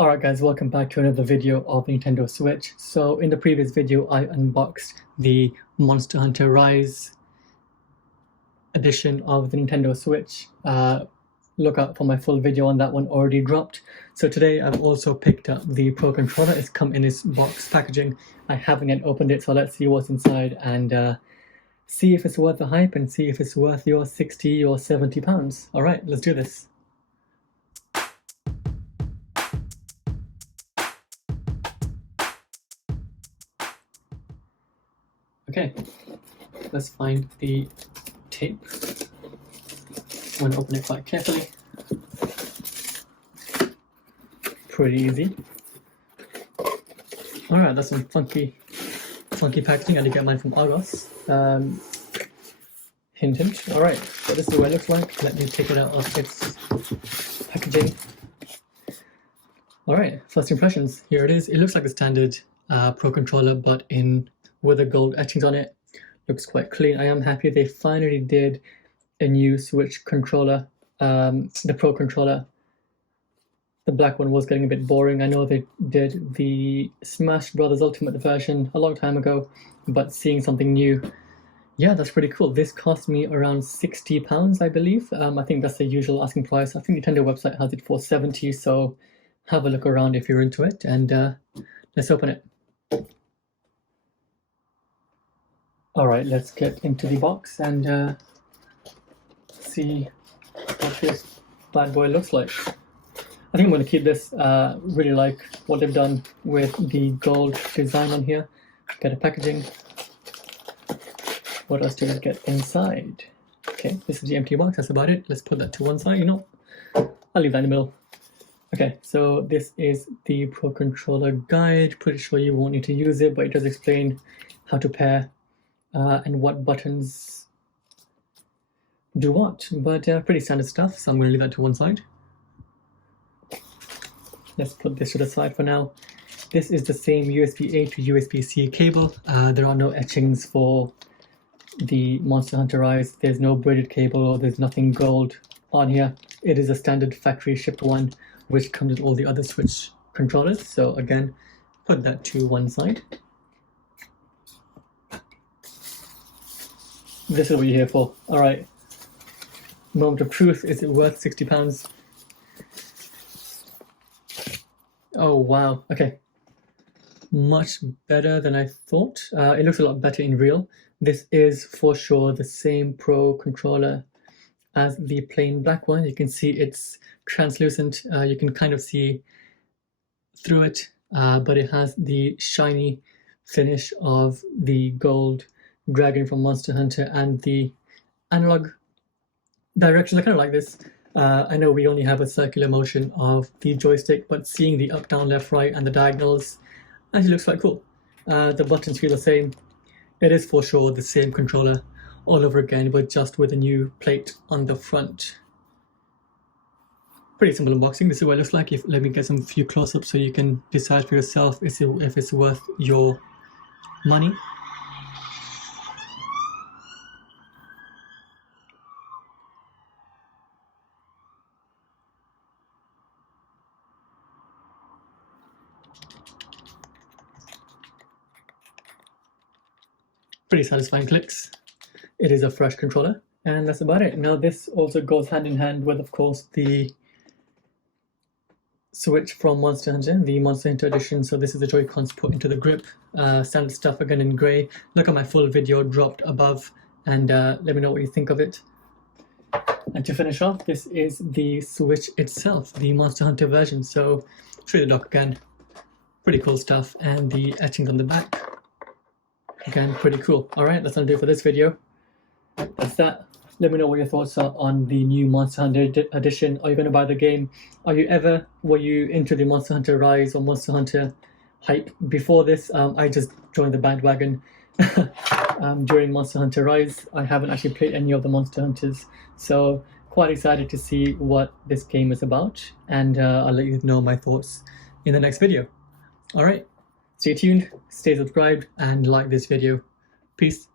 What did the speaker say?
Alright guys, welcome back to another video of Nintendo Switch. So in the previous video I unboxed the Monster Hunter Rise edition of the Nintendo Switch. Look out for my full video on that one, already dropped. So today I've also picked up the Pro Controller. It's come in this box packaging. I haven't yet opened it, so let's see what's inside and see if it's worth the hype and see if it's worth your 60 or 70 pounds. Alright, let's do this. Okay, let's find the tape. I'm going to open it quite carefully. Pretty easy. Alright, that's some funky packaging. I did get mine from Argos. Hint hint. Alright, so this is what it looks like. Let me take it out of its packaging. Alright, first impressions. Here it is. It looks like a standard Pro Controller, but with the gold etchings on it. Looks quite clean. I am happy they finally did a new Switch controller, the Pro Controller. The black one was getting a bit boring. I know they did the Smash Brothers Ultimate version a long time ago, but seeing something new, yeah, that's pretty cool. This cost me around £60, I believe. I think that's the usual asking price. I think Nintendo website has it for 70, so have a look around if you're into it, and let's open it. Alright, let's get into the box and see what this bad boy looks like. I think I'm going to keep this. Really like what they've done with the gold design on here. Get a packaging. What else do we get inside? Okay, this is the empty box. That's about it. Let's put that to one side. I'll leave that in the middle. Okay, so this is the Pro Controller guide. Pretty sure you won't need to use it, but it does explain how to pair and what buttons do what, but pretty standard stuff, so I'm going to leave that to one side. Let's put this to the side for now. This is the same USB-A to USB-C cable. There are no etchings for the Monster Hunter Rise. There's no braided cable or there's nothing gold on here. It is a standard factory shipped one, which comes with all the other Switch controllers. So again, put that to one side. This is what you're here for. Alright. Moment of truth. Is it worth £60? Oh wow. Okay. Much better than I thought. It looks a lot better in real. This is for sure the same Pro Controller as the plain black one. You can see it's translucent. You can kind of see through it, but it has the shiny finish of the gold dragon from Monster Hunter and the analog directions. I kind of like this. I know we only have a circular motion of the joystick, but seeing the up, down, left, right and the diagonals actually looks quite cool. The buttons feel the same. It is for sure the same controller all over again, but just with a new plate on the front. Pretty simple unboxing. This is what it looks like. Let me get some few close-ups so you can decide for yourself if it's worth your money. Pretty satisfying clicks. It is a fresh controller, and that's about it. Now this also goes hand in hand with, of course, the Switch from Monster Hunter, the Monster Hunter edition. So this is the Joy-Cons put into the grip. Standard stuff again in grey. Look at my full video dropped above and let me know what you think of it. And to finish off, this is the Switch itself, the Monster Hunter version. So through the dock again. Pretty cool stuff, and the etchings on the back. Again, pretty cool. Alright, that's gonna do it for this video. That's that. Let me know what your thoughts are on the new Monster Hunter edition. Are you going to buy the game? Were you into the Monster Hunter Rise or Monster Hunter hype before this? I just joined the bandwagon during Monster Hunter Rise. I haven't actually played any of the Monster Hunters, so quite excited to see what this game is about, and I'll let you know my thoughts in the next video. Alright, stay tuned, stay subscribed, and like this video. Peace.